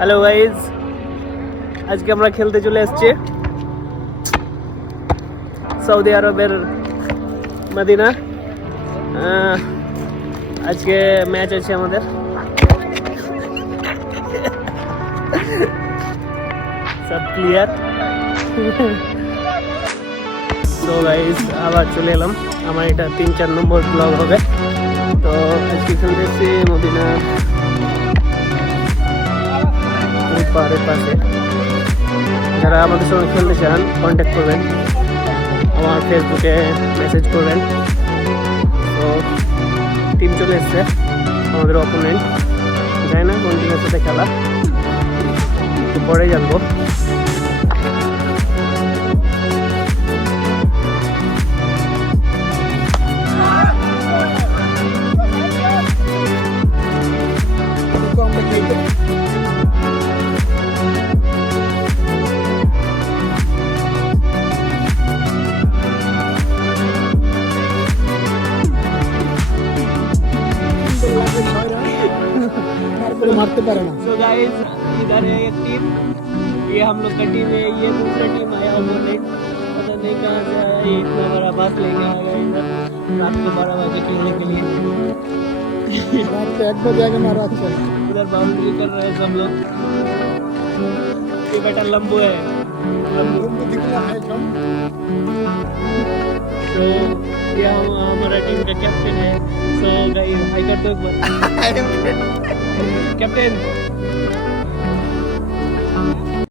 Hello guys, আজকে আমরা খেলতে চলে এসেছি সৌদি আরবের মদিনা। আজকে ম্যাচ আছে আমাদের। সব ক্লিয়ার। তো গাইজ আবার চলে এলাম, আমার এটা 3-4 নম্বর ব্লগ হবে। তো আজকে খেলতে এসেছি মদিনার পাহাড়ের পাশে। যারা আমাদের সঙ্গে খেলতে চান কন্ট্যাক্ট করবেন, আমার ফেসবুকে মেসেজ করবেন। তো টিম চলে এসছে, আমাদের অপোনেন্ট জানি না কোন টিমের সাথে খেলা, একটু পরে জানবো। मारते पारे ना। So guys, इधर है एक टीम, ये हम लोग का टीम है। ये दूसरा टीम आया ऑपोनेंट, पता नहीं कहाँ से आया, ये इतना बड़ा बात लेके आ गया इधर रात को 12 बजे खेलने के लिए। रात को 1 बजे आके मारा अच्छा। उधर बाउंड्री कर रहे हैं सब लोग। ये बेटा लंबू है, लंबू दिखना है जो। तो ये हमारा टीम का कैप्टन है। सो गाइस हाई कर दो एक बार। कैप्टन